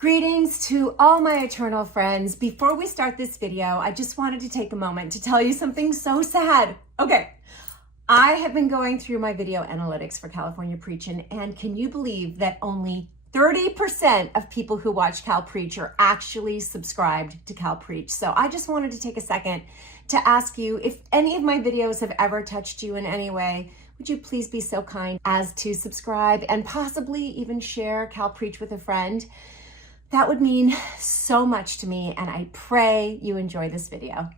Greetings to all my eternal friends. Before we start this video, I just wanted to take a moment to tell you something so sad. Okay, I have been going through my video analytics for California Preachin', and can you believe that only 30% of people who watch Cal Preach are actually subscribed to Cal Preach? So I just wanted to take a second to ask you if any of my videos have ever touched you in any way. Would you please be so kind as to subscribe and possibly even share Cal Preach with a friend? That would mean so much to me, and I pray you enjoy this video.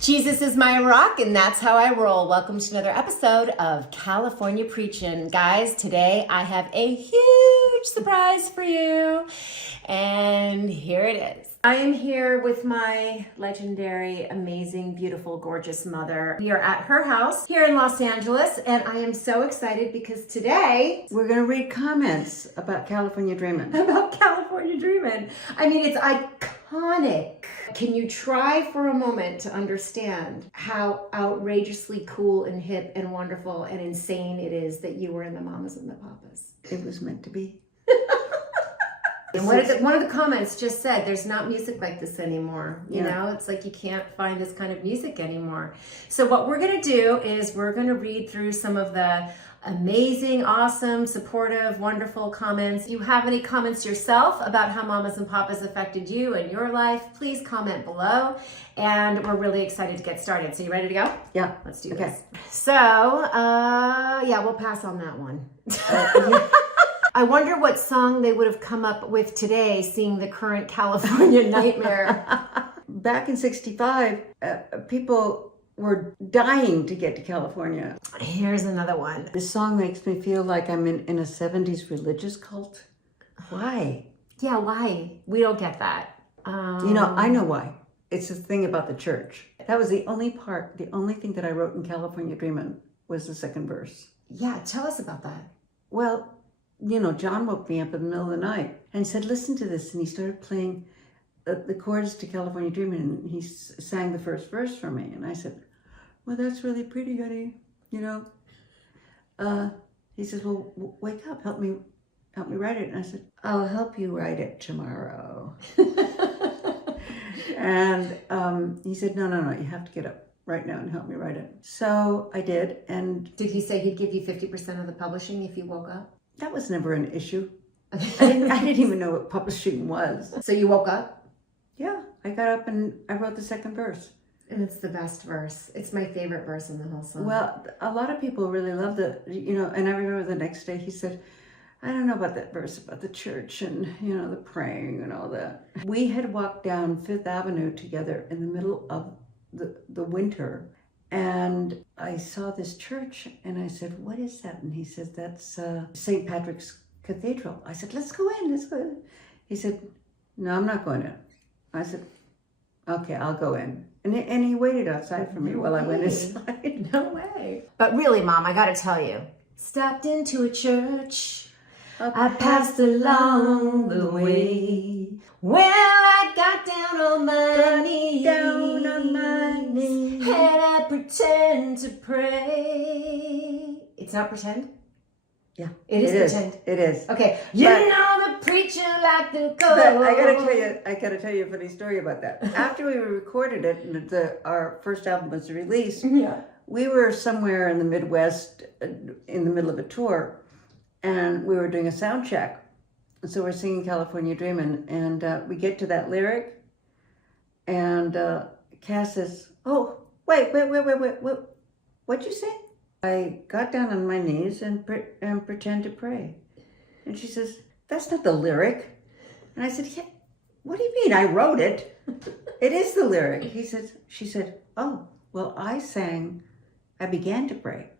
Jesus is my rock, and that's how I roll. Welcome to another episode of California Preachin'. Guys, today I have a huge surprise for you, and here it is. I am here with my legendary, amazing, beautiful, gorgeous mother. We are at her house here in Los Angeles, and I am so excited because today we're going to read comments about California Dreamin'. About California Dreamin'. I mean, it's iconic. Can you try for a moment to understand how outrageously cool and hip and wonderful and insane it is that you were in the Mamas and the Papas? It was meant to be. And one of the comments just said, there's not music like this anymore. You know, it's like you can't find this kind of music anymore. So what we're going to do is we're going to read through some of the amazing, awesome, supportive, wonderful comments. If you have any comments yourself about how Mamas and Papas affected you and your life, please comment below. And we're really excited to get started. So you ready to go? Yeah. Let's do this. So, yeah, we'll pass on that one. I wonder what song they would have come up with today, seeing the current California nightmare. Back in '65, people were dying to get to California. Here's another one. This song makes me feel like I'm in a 70s religious cult. Why? Yeah, why? We don't get that. You know, I know why. It's the thing about the church. That was the only thing that I wrote in California Dreamin' was the second verse. Yeah, tell us about that. Well, you know, John woke me up in the middle of the night and said, listen to this. And he started playing the chorus to California Dreamin', and he sang the first verse for me. And I said, well, that's really pretty, honey. You know, he says, well, wake up, help me write it. And I said, I'll help you write it tomorrow. And he said, no, you have to get up right now and help me write it. So I did. And did he say he'd give you 50% of the publishing if you woke up? That was never an issue. I didn't even know what publishing was. So you woke up? Yeah, I got up and I wrote the second verse. And it's the best verse. It's my favorite verse in the whole song. Well, a lot of people really loved it, you know, and I remember the next day he said, I don't know about that verse about the church and, you know, the praying and all that. We had walked down Fifth Avenue together in the middle of the winter, and I saw this church and I said, what is that? And he said, that's St. Patrick's Cathedral. I said, let's go in. He said, no, I'm not going in. I said, okay, I'll go in. And he waited outside for me while I went inside. No way. But really, Mom, I gotta tell you, stepped into a church, I passed along the way. Well, I got down on my knees, and I pretend to pray. It's not pretend? Yeah. It is pretend. It is. Okay. You know the preacher like the gold. But I gotta tell you a funny story about that. After we recorded it and our first album was released, we were somewhere in the Midwest in the middle of a tour, and we were doing a sound check. So we're singing California Dreamin', and we get to that lyric, and Cass says, oh, wait, what'd you say? I got down on my knees and pretend to pray. And she says, that's not the lyric. And I said, yeah, what do you mean? I wrote it. It is the lyric. She said, oh, well, I began to pray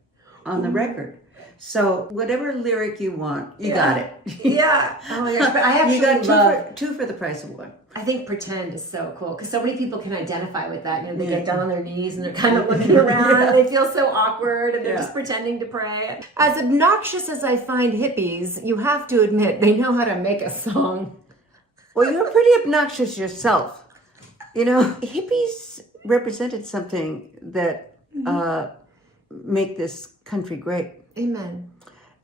on the record. So whatever lyric you want, you got it. Yeah. Oh my gosh, but I actually you got two for the price of one. I think pretend is so cool because so many people can identify with that. You know, they get down on their knees and they're kind of looking around and they feel so awkward and they're just pretending to pray. As obnoxious as I find hippies, you have to admit they know how to make a song. Well, you're pretty obnoxious yourself. You know, hippies represented something that make this country great. Amen.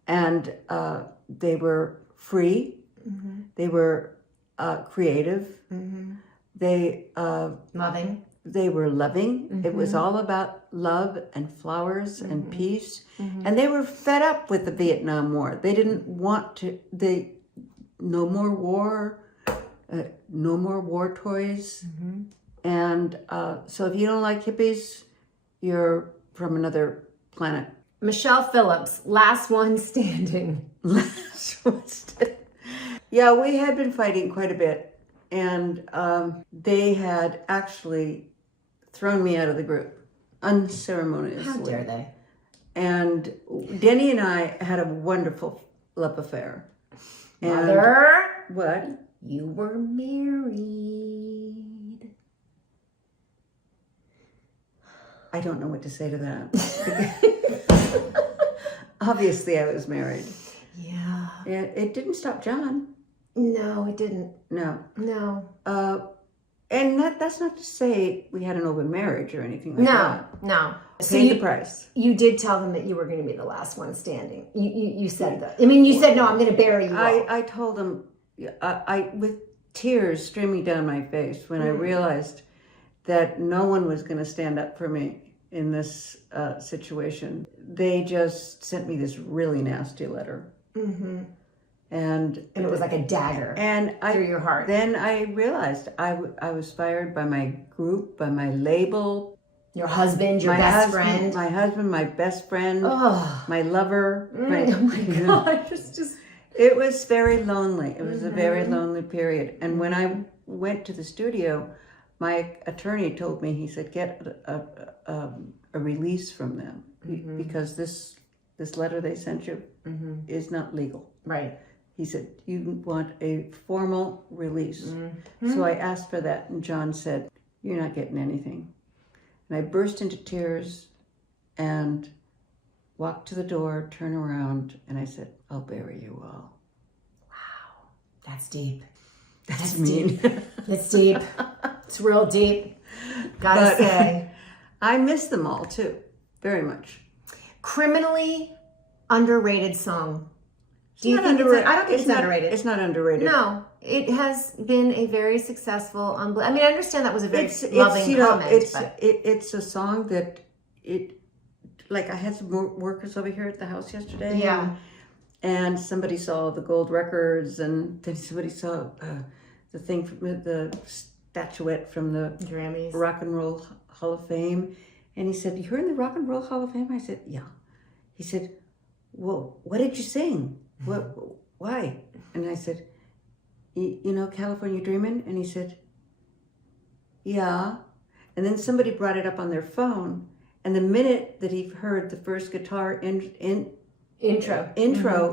And they were free. Mm-hmm. They were creative. They Loving. They were loving. It was all about love and flowers and peace. And they were fed up with the Vietnam War. They didn't want to. No more war. No more war toys. And so if you don't like hippies, you're from another planet. Michelle Phillips, last one standing. Yeah, we had been fighting quite a bit. And they had actually thrown me out of the group unceremoniously. How dare they? And Denny and I had a wonderful love affair. And Mother, what? you were married. I don't know what to say to that. Obviously, I was married. Yeah. It didn't stop John. No, it didn't. No. No. And that's not to say we had an open marriage or anything like that. No. So paid the price. You did tell them that you were going to be the last one standing. You said that. I mean, you said, no, I'm going to bury you all. I told them, I with tears streaming down my face when I realized that no one was going to stand up for me in this situation. They just sent me this really nasty letter. And it was like a dagger through your heart. Then I realized I was fired by my group, by my label. Your husband, your best friend. My husband, my best friend, Oh. my lover. Oh my God. Just... It was very lonely. It was a very lonely period. And when I went to the studio, my attorney told me, he said, get a release from them because this letter they sent you is not legal. Right. He said, you want a formal release. So I asked for that, and John said, you're not getting anything. And I burst into tears and walked to the door, turned around, and I said, I'll bury you all. Wow. That's deep. That's mean. Deep. It's deep. It's real deep. Gotta say. I miss them all, too, very much. Criminally underrated song. Do you think it's I don't think it's underrated. It's not underrated. No, it has been a very successful. I mean, I understand that was a very loving comment. It's a song that like I had some workers over here at the house yesterday. Yeah. And somebody saw the gold records, and then somebody saw the thing from the statuette from the Grammys, Rock and Roll Hall of Fame, and he said, "You're in the Rock and Roll Hall of Fame?" I said, "Yeah." He said, "Well, what did you sing? What? Why?" And I said, "You know California Dreamin'?" And he said, "Yeah." And then somebody brought it up on their phone, and the minute that he heard the first guitar intro,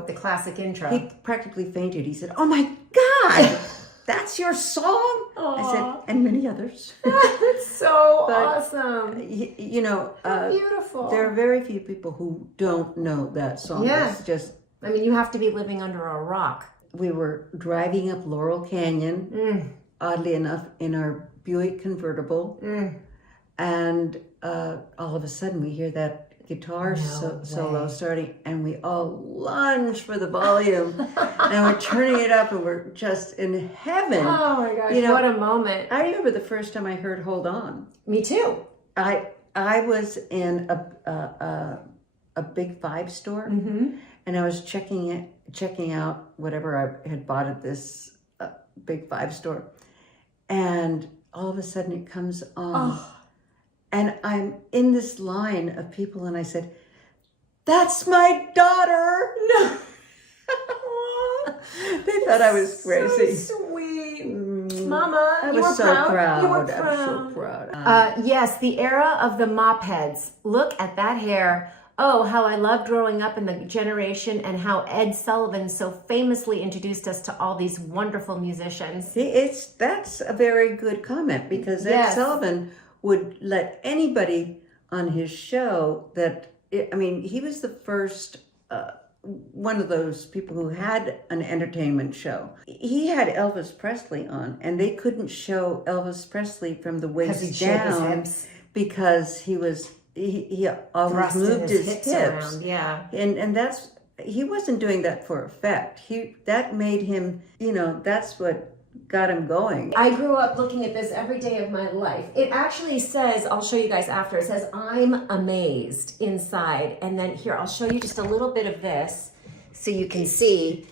the classic intro, he practically fainted. He said, "Oh my God, that's your song?" Aww. I said, "And many others." That's so awesome. You know, beautiful. There are very few people who don't know that song. Yeah. It's just, I mean, you have to be living under a rock. we were driving up Laurel Canyon, oddly enough, in our Buick convertible, and all of a sudden we hear that guitar solo starting, and we all lunge for the volume, and we're turning it up, and we're just in heaven. Oh my gosh, you know, what a moment. I remember the first time I heard Hold On. Me too. I was in a Big Five store, and I was checking out whatever I had bought at this Big Five store, and all of a sudden it comes on. And I'm in this line of people, and I said, "That's my daughter." No. They thought I was crazy. So sweet. Mama, I you was were so proud. proud. You were I was so proud. Yes, the era of the mop heads. Look at that hair. Oh, how I loved growing up in the generation, and how Ed Sullivan so famously introduced us to all these wonderful musicians. That's a very good comment, because Ed Sullivan would let anybody on his show he was the first one of those people who had an entertainment show. He had Elvis Presley on, and they couldn't show Elvis Presley from the waist down because he always moved his hips around. Yeah. And he wasn't doing that for effect. That made him, that's what got him going. I grew up looking at this every day of my life. It actually says, I'll show you guys after, it says, I'm amazed inside. And then here, I'll show you just a little bit of this so you can see.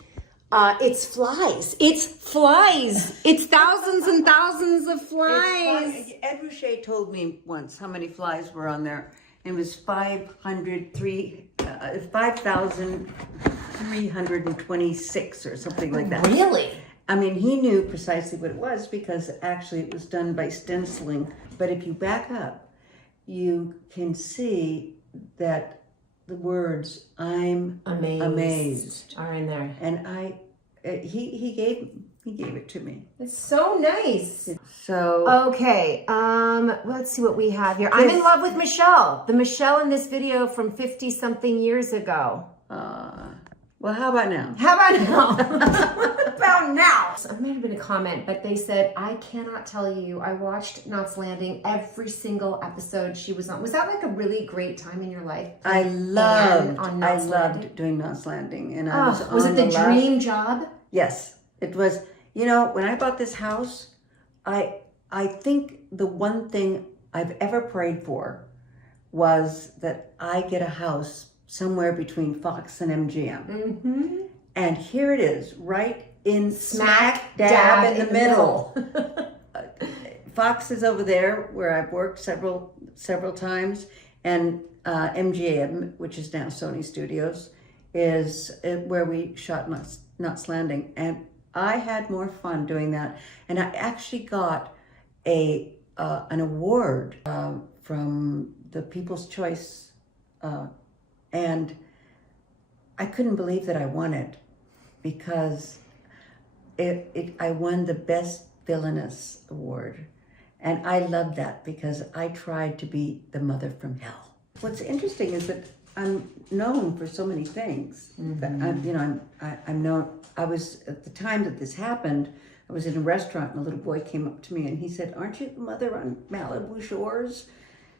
It's flies. It's flies. It's thousands and thousands of flies. Ed Ruscha told me once how many flies were on there. It was 5,326 or something like that. Really? I mean, he knew precisely what it was because actually it was done by stenciling. But if you back up, you can see that the words "I'm amazed" are in there. And he gave it to me. It's so nice. So okay, let's see what we have here. I'm in love with Michelle. The Michelle in this video from 50-something years ago. Well, how about now? How about now? What about now? So it might have been a comment, but they said, I cannot tell you, I watched Knots Landing every single episode she was on. Was that like a really great time in your life? I loved doing Knots Landing. And I was it the dream job? Yes, it was. You know, when I bought this house, I think the one thing I've ever prayed for was that I get a house somewhere between Fox and MGM. Mm-hmm. And here it is, right in smack dab in the middle. Fox is over there where I've worked several times, and MGM, which is now Sony Studios, is where we shot Knots Landing. And I had more fun doing that. And I actually got an award from the People's Choice, and I couldn't believe that I won it because I won the Best Villainess Award. And I loved that because I tried to be the mother from hell. What's interesting is that I'm known for so many things. Mm-hmm. I'm known. I was, at the time that this happened, I was in a restaurant and a little boy came up to me and he said, "Aren't you the mother on Malibu Shores?"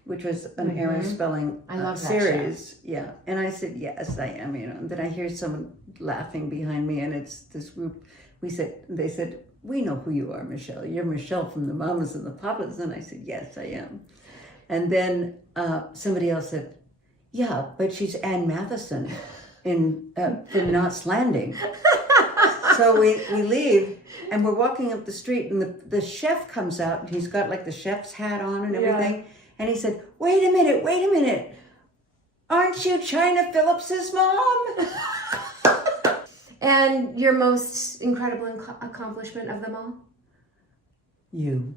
Which was an Aaron Spelling series. Yeah. And I said, yes, I am, And then I hear someone laughing behind me, and it's this group. They said, "We know who you are, Michelle. You're Michelle from the Mamas and the Papas." And I said, "Yes, I am." And then somebody else said, "Yeah, but she's Ann Matheson from Knots Landing." So we leave, and we're walking up the street, and the chef comes out, and he's got like the chef's hat on and everything. Yeah. And he said, wait a minute. Aren't you China Phillips's mom?" And your most incredible accomplishment of them all? You.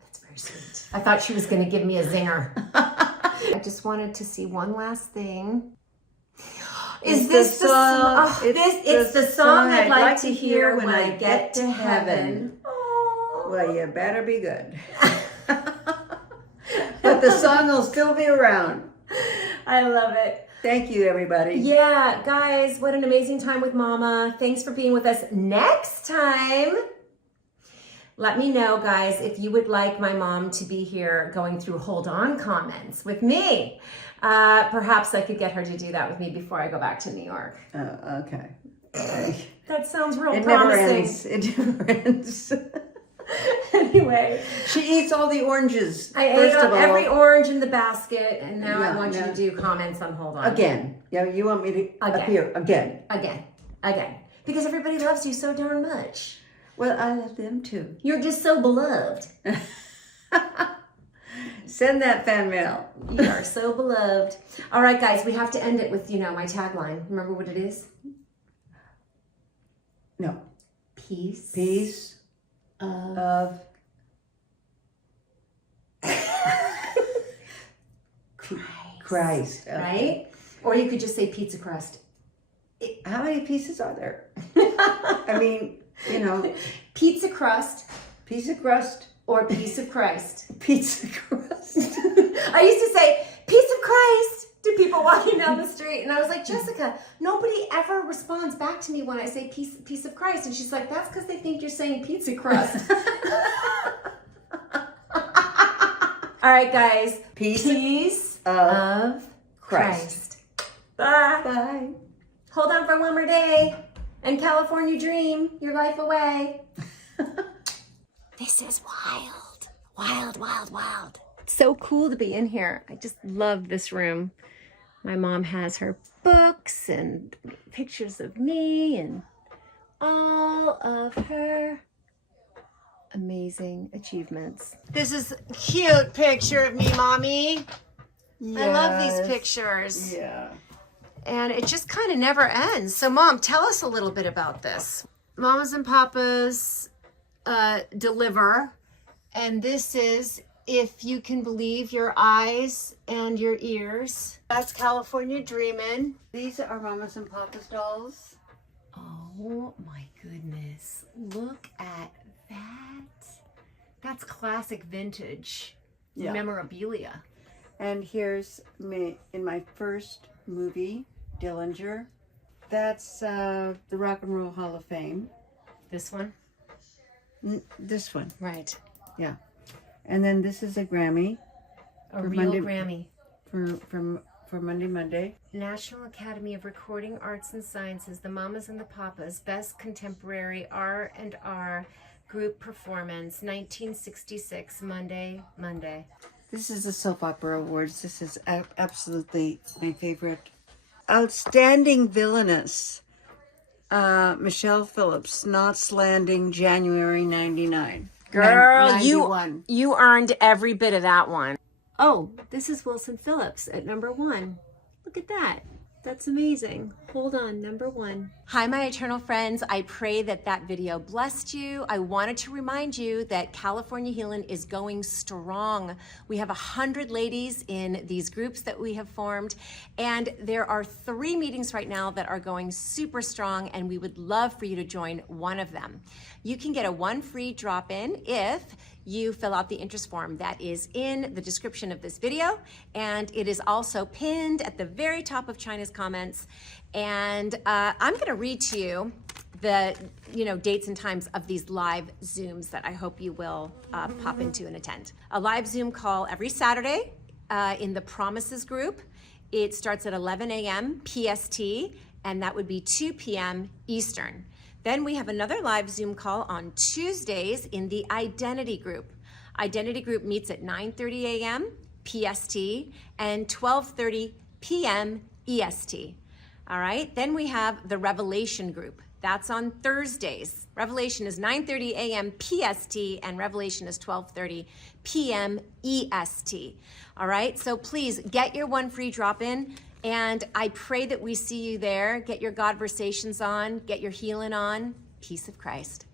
That's very sweet. I thought she was going to give me a zinger. I just wanted to see one last thing. Is this the song? It's the song I'd like to hear when I get to heaven. Oh. Well, you better be good. But the song will still be around. I love it. Thank you, everybody. Yeah, guys, what an amazing time with Mama. Thanks for being with us. Next time, let me know, guys, if you would like my mom to be here going through Hold On comments with me. Perhaps I could get her to do that with me before I go back to New York. Okay. That sounds real It promising. never ends. Anyway, she eats all the oranges. I ate every orange in the basket, and now I want you to do comments on Hold On. Again. Yeah, you want me to appear again. Again. Because everybody loves you so darn much. Well, I love them too. You're just so beloved. Send that fan mail. You are so beloved. All right, guys, we have to end it with, my tagline. Remember what it is? No. Peace. Peace. Of Christ. Okay. Right? Or you could just say pizza crust. How many pieces are there? I mean, Pizza crust. Pizza crust. Or piece of Christ. Pizza crust. I used to say, piece of Christ, to people walking down the street. And I was like, Jessica, nobody ever responds back to me when I say piece of Christ. And she's like, that's because they think you're saying pizza crust. All right, guys. Peace of Christ. Bye. Bye. Hold on for one more day. And California Dream your life away. This is wild. Wild, wild, wild. It's so cool to be in here. I just love this room. My mom has her books and pictures of me and all of her amazing achievements. This is a cute picture of me, Mommy. Yes. I love these pictures. Yeah. And it just kind of never ends. So, Mom, tell us a little bit about this. Mamas and Papas deliver. And this is If You Can Believe Your Eyes and Your Ears. That's California Dreamin'. These are Mamas and Papas dolls. Oh my goodness. Look at that. That's classic vintage memorabilia. And here's me in my first movie, Dillinger. That's the Rock and Roll Hall of Fame. This one? This one. Right. Yeah. And then this is a Grammy. A real Grammy. For Monday. National Academy of Recording Arts and Sciences, the Mamas and the Papas, Best Contemporary R&R Group Performance, 1966, Monday. This is the Soap Opera Awards. This is absolutely my favorite. Outstanding Villainess. Michelle Phillips, Knots Landing, January 99. Girl, 91. you earned every bit of that one. Oh, this is Wilson Phillips at number 1. Look at that. That's amazing. Hold on, number 1. Hi, my eternal friends. I pray that that video blessed you. I wanted to remind you that California Healin' is going strong. We have 100 ladies in these groups that we have formed, and there are 3 meetings right now that are going super strong, and we would love for you to join one of them. You can get a 1 free drop-in if you fill out the interest form that is in the description of this video, and it is also pinned at the very top of China's comments. And I'm going to read to you the dates and times of these live Zooms that I hope you will pop into and attend. A live Zoom call every Saturday in the Promises group. It starts at 11 a.m. PST, and that would be 2 p.m. Eastern. Then we have another live Zoom call on Tuesdays in the Identity group. Identity group meets at 9:30 a.m. PST and 12:30 p.m. EST. All right, then we have the Revelation group. That's on Thursdays. Revelation is 9:30 a.m. PST and Revelation is 12:30 p.m. EST. All right, so please get your 1 free drop-in. And I pray that we see you there. Get your Godversations on, get your healing on. Peace of Christ.